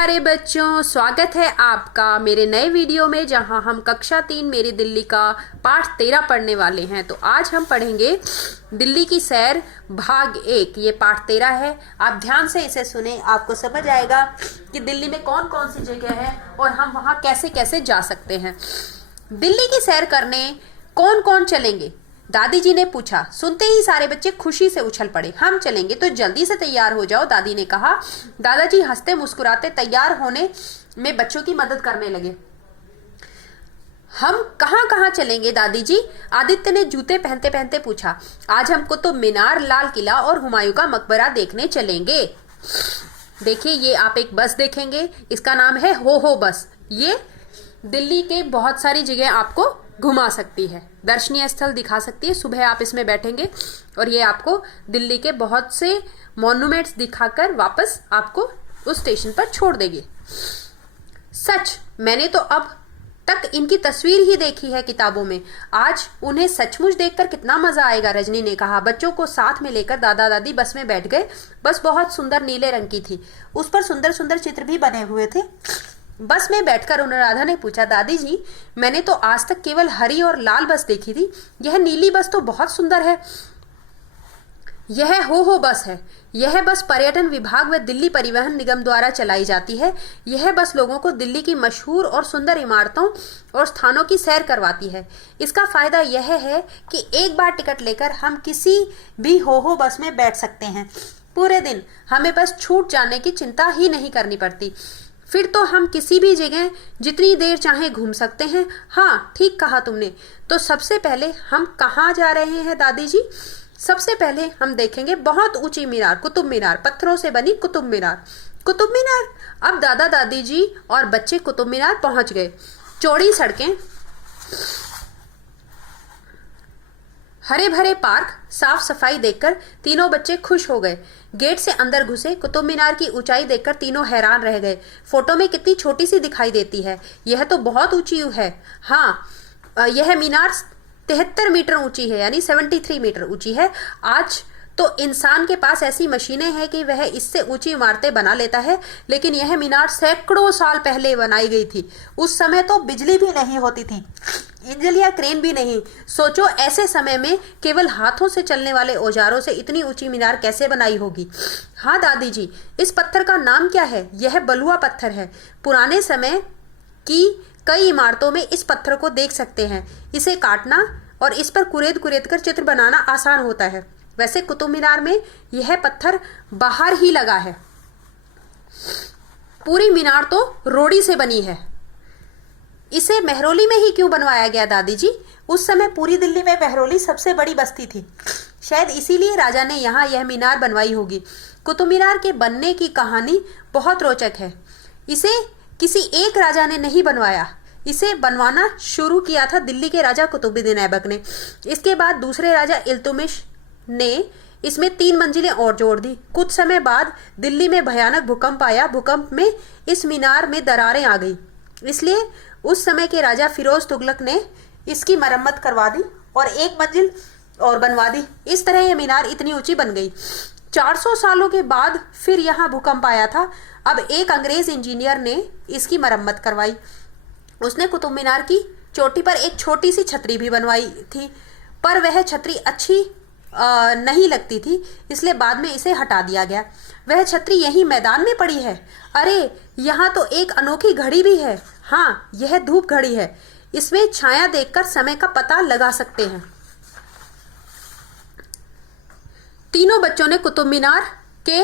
प्यारे बच्चों, स्वागत है आपका मेरे नए वीडियो में जहां हम कक्षा 3 मेरी दिल्ली का पाठ 13 पढ़ने वाले हैं। तो आज हम पढ़ेंगे दिल्ली की सैर भाग 1। ये पाठ 13 है। आप ध्यान से इसे सुने, आपको समझ आएगा कि दिल्ली में कौन कौन सी जगह है और हम वहां कैसे कैसे जा सकते हैं। दिल्ली की सैर करने कौन कौन चलेंगे, दादी जी ने पूछा। सुनते ही सारे बच्चे खुशी से उछल पड़े। हम चलेंगे तो जल्दी से तैयार हो जाओ, दादी ने कहा। दादाजी हंसते मुस्कुराते तैयार होने में बच्चों की मदद करने लगे। हम कहाँ कहाँ चलेंगे दादी जी, आदित्य ने जूते पहनते पहनते पूछा। आज हम कुतुब मीनार, लाल किला और हुमायूं का मकबरा देखने चलेंगे। देखिए, ये आप एक बस देखेंगे, इसका नाम है हो बस। ये दिल्ली के बहुत सारी जगह आपको घुमा सकती है, दर्शनीय स्थल दिखा सकती है। सुबह आप इसमें बैठेंगे और ये आपको दिल्ली के बहुत से मॉन्यूमेंट्स दिखाकर वापस आपको उस स्टेशन पर छोड़ देगी। सच, मैंने तो अब तक इनकी तस्वीर ही देखी है किताबों में, आज उन्हें सचमुच देखकर कितना मजा आएगा, रजनी ने कहा। बच्चों को साथ में लेकर दादा दादी बस में बैठ गए। बस बहुत सुंदर नीले रंग की थी, उस पर सुंदर सुंदर चित्र भी बने हुए थे। बस में बैठकर अनुराधा ने पूछा, दादी जी, मैंने तो आज तक केवल हरी और लाल बस देखी थी, यह नीली बस तो बहुत सुंदर है। यह हो बस है। यह बस पर्यटन विभाग व दिल्ली परिवहन निगम द्वारा चलाई जाती है। यह बस लोगों को दिल्ली की मशहूर और सुंदर इमारतों और स्थानों की सैर करवाती है। इसका फायदा यह है कि एक बार टिकट लेकर हम किसी भी हो बस में बैठ सकते हैं। पूरे दिन हमें बस छूट जाने की चिंता ही नहीं करनी पड़ती। फिर तो हम किसी भी जगह जितनी देर चाहे घूम सकते हैं। हाँ, ठीक कहा तुमने। तो सबसे पहले हम कहाँ जा रहे हैं दादी जी? सबसे पहले हम देखेंगे बहुत ऊंची मीनार, कुतुब मीनार, पत्थरों से बनी कुतुब मीनार। कुतुब मीनार। अब दादा दादी जी और बच्चे कुतुब मीनार पहुंच गए। चौड़ी सड़कें, हरे भरे पार्क, साफ सफाई देखकर तीनों बच्चे खुश हो गए। गेट से अंदर घुसे। कुतुब मीनार की ऊंचाई देखकर तीनों हैरान रह गए। फोटो में कितनी छोटी सी दिखाई देती है, यह तो बहुत ऊंची है। हाँ, यह मीनार 73 मीटर ऊंची है, यानी 73 मीटर ऊंची है। आज तो इंसान के पास ऐसी मशीनें हैं कि वह इससे ऊंची इमारतें बना लेता है, लेकिन यह मीनार सैकड़ों साल पहले बनाई गई थी। उस समय तो बिजली भी नहीं होती थी, इंजन या क्रेन भी नहीं। सोचो, ऐसे समय में केवल हाथों से चलने वाले औजारों से इतनी ऊंची मीनार कैसे बनाई होगी। हाँ दादी जी, इस पत्थर का नाम क्या है? यह बलुआ पत्थर है। पुराने समय की कई इमारतों में इस पत्थर को देख सकते हैं। इसे काटना और इस पर कुरेद कुरेद कर चित्र बनाना आसान होता है। वैसे कुतुब मीनार में यह पत्थर बाहर ही लगा है। पूरी मीनार तो रोड़ी से बनी है। इसे मेहरौली में ही क्यों बनवाया गया दादी जी? उस समय पूरी दिल्ली में मेहरौली सबसे बड़ी बस्ती थी, शायद इसीलिए राजा ने यहाँ यह मीनार बनवाई होगी। कुतुब मीनार के बनने की कहानी बहुत रोचक है। इसे किसी एक राजा ने नहीं बनवाया, इसे बनवाना शुरू किया था दिल्ली के राजा कुतुबुद्दीन ऐबक ने। इसके बाद दूसरे राजा इल्तुतमिश ने इसमें 3 मंजिलें और जोड़ दी। कुछ समय बाद दिल्ली में भयानक भूकंप आया। भूकंप में इस मीनार में दरारें आ गई, इसलिए उस समय के राजा फिरोज तुगलक ने इसकी मरम्मत करवा दी और 1 मंजिल और बनवा दी। इस तरह यह मीनार इतनी ऊंची बन गई। 400 सालों के बाद फिर यहाँ भूकंप आया था। अब एक अंग्रेज इंजीनियर ने इसकी मरम्मत करवाई। उसने कुतुब मीनार की चोटी पर एक छोटी सी छतरी भी बनवाई थी, पर वह छतरी अच्छी नहीं लगती थी, इसलिए बाद में इसे हटा दिया गया। वह छतरी यही मैदान में पड़ी है। अरे, यहाँ तो एक अनोखी घड़ी भी है। हाँ, यह धूप घड़ी है। इसमें छाया देखकर समय का पता लगा सकते हैं। तीनों बच्चों ने कुतुब मीनार के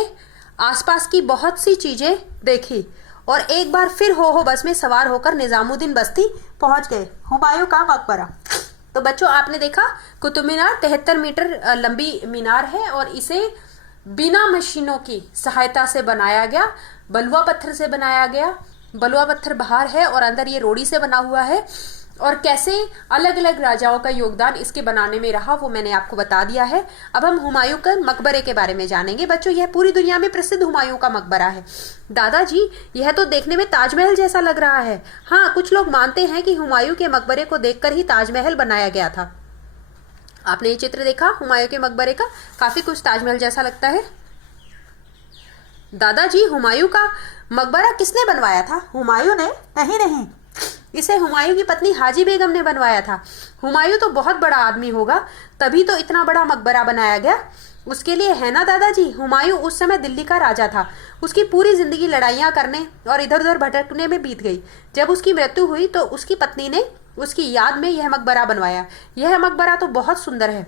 आसपास की बहुत सी चीजें देखी और एक बार फिर हो बस में सवार होकर निजामुद्दीन बस्ती पहुंच गए, हुमायूं का मकबरा। तो बच्चों, आपने देखा कुतुब मीनार 73 मीटर लंबी मीनार है और इसे बिना मशीनों की सहायता से बनाया गया, बलुआ पत्थर से बनाया गया। बलुआ पत्थर बाहर है और अंदर ये रोड़ी से बना हुआ है। और कैसे अलग अलग राजाओं का योगदान इसके बनाने में रहा, वो मैंने आपको बता दिया है। अब हम हुमायूं के मकबरे के बारे में जानेंगे। बच्चों, यह पूरी दुनिया में प्रसिद्ध हुमायूं का मकबरा है। दादाजी, यह तो देखने में ताजमहल जैसा लग रहा है। हाँ, कुछ लोग मानते हैं कि हुमायूं के मकबरे को देखकर ही ताजमहल बनाया गया था। आपने ये चित्र देखा हुमायूं के मकबरे का? काफी कुछ ताजमहल जैसा लगता है। दादाजी, हुमायूं का मकबरा किसने बनवाया था? हुमायूं ने? नहीं, इसे हुमायूं की पत्नी हाजी बेगम ने बनवाया था। हुमायूं तो बहुत बड़ा आदमी होगा, तभी तो इतना बड़ा मकबरा बनाया गया उसके लिए, है ना दादाजी? हुमायूं उस समय दिल्ली का राजा था। उसकी पूरी जिंदगी लड़ाइयाँ करने और इधर उधर भटकने में बीत गई। जब उसकी मृत्यु हुई तो उसकी पत्नी ने उसकी याद में यह मकबरा बनवाया। यह मकबरा तो बहुत सुंदर है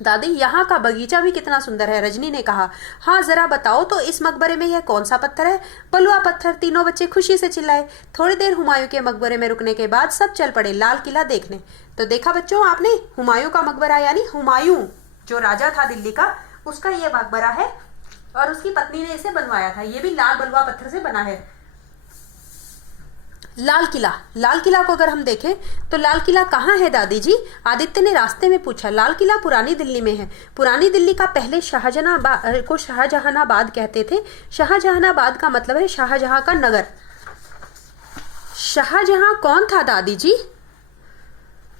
दादी, यहाँ का बगीचा भी कितना सुंदर है। रजनी ने कहा। हाँ, जरा बताओ तो इस मकबरे में यह कौन सा पत्थर है? बलुआ पत्थर। तीनों बच्चे खुशी से चिल्लाए। थोड़ी देर हुमायूं के मकबरे में रुकने के बाद सब चल पड़े लाल किला देखने। तो देखा बच्चों आपने, हुमायूं का मकबरा, यानी हुमायूं जो राजा था दिल्ली का, उसका ये मकबरा है और उसकी पत्नी ने इसे बनवाया था। ये भी लाल बलुआ पत्थर से बना है। लाल किला को अगर हम देखें तो लाल किला कहाँ है दादी जी? आदित्य ने रास्ते में पूछा। लाल किला पुरानी दिल्ली में है। पुरानी दिल्ली का पहले शाहजहानाबाद कहते थे। शाहजहानाबाद का मतलब है शाहजहां का नगर। शाहजहां कौन था दादी जी?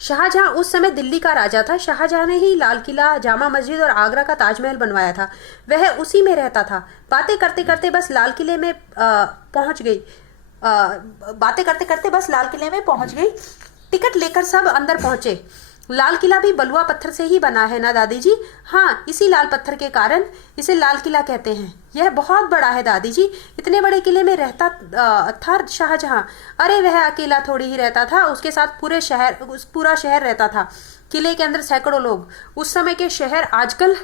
शाहजहां उस समय दिल्ली का राजा था। शाहजहां ने ही लाल किला, जामा मस्जिद और आगरा का ताजमहल बनवाया था। वह उसी में रहता था। बातें करते करते बस लाल किले में पहुंच गई। टिकट लेकर सब अंदर पहुंचे। लाल किला भी बलुआ पत्थर से ही बना है ना दादी जी? हाँ, इसी लाल पत्थर के कारण इसे लाल किला कहते हैं। यह बहुत बड़ा है दादी जी। इतने बड़े किले में रहता था शाहजहां? अरे वह अकेला थोड़ी ही रहता था, उसके साथ पूरा शहर रहता था। किले के अंदर सैकड़ों लोग। उस समय के शहर आजकल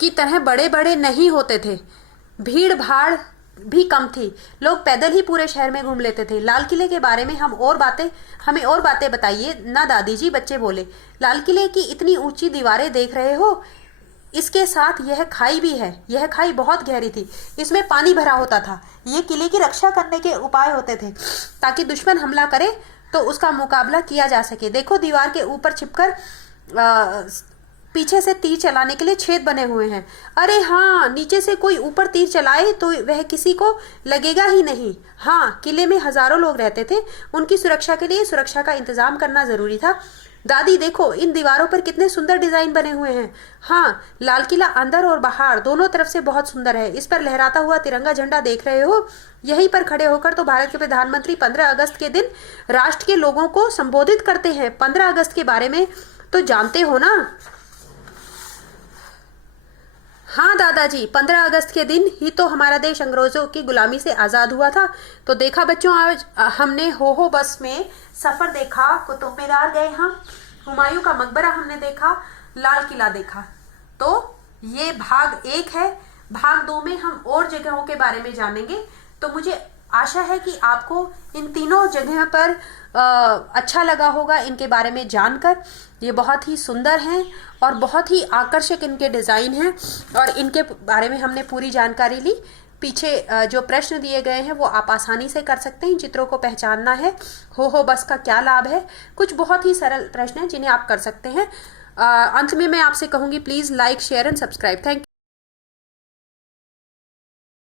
की तरह बड़े बड़े नहीं होते थे। भीड़ भाड़ भी कम थी। लोग पैदल ही पूरे शहर में घूम लेते थे। लाल किले के बारे में हमें और बातें बताइए ना दादी जी, बच्चे बोले। लाल किले की इतनी ऊंची दीवारें देख रहे हो, इसके साथ यह खाई भी है। यह खाई बहुत गहरी थी, इसमें पानी भरा होता था। ये किले की रक्षा करने के उपाय होते थे ताकि दुश्मन हमला करे तो उसका मुकाबला किया जा सके। देखो, दीवार के ऊपर छिपकर पीछे से तीर चलाने के लिए छेद बने हुए हैं। अरे हाँ, नीचे से कोई ऊपर तीर चलाए तो वह किसी को लगेगा ही नहीं। हाँ, किले में हजारों लोग रहते थे। उनकी सुरक्षा के लिए सुरक्षा का इंतजाम करना जरूरी था। दादी देखो, इन दीवारों पर कितने सुंदर डिजाइन बने हुए हैं। हाँ, लाल किला अंदर और बाहर दोनों तरफ से बहुत सुंदर है। इस पर लहराता हुआ तिरंगा झंडा देख रहे हो? यहीं पर खड़े होकर तो भारत के प्रधानमंत्री 15 अगस्त के दिन राष्ट्र के लोगों को संबोधित करते हैं। 15 अगस्त के बारे में तो जानते हो ना? हाँ दादाजी, 15 अगस्त के दिन ही तो हमारा देश अंग्रेजों की गुलामी से आज़ाद हुआ था। तो देखा बच्चों, आज हमने हो बस में सफ़र देखा, कुतुब मीनार गए हम, हुमायूं का मकबरा हमने देखा, लाल किला देखा। तो ये भाग 1 है। भाग 2 में हम और जगहों के बारे में जानेंगे। तो मुझे आशा है कि आपको इन तीनों जगह पर अच्छा लगा होगा इनके बारे में जानकर। ये बहुत ही सुंदर हैं और बहुत ही आकर्षक इनके डिज़ाइन हैं और इनके बारे में हमने पूरी जानकारी ली। पीछे जो प्रश्न दिए गए हैं वो आप आसानी से कर सकते हैं। इन चित्रों को पहचानना है। हो बस का क्या लाभ है, कुछ बहुत ही सरल प्रश्न हैं जिन्हें आप कर सकते हैं। अंत में मैं आपसे कहूँगी, please like, share and subscribe. Thank you.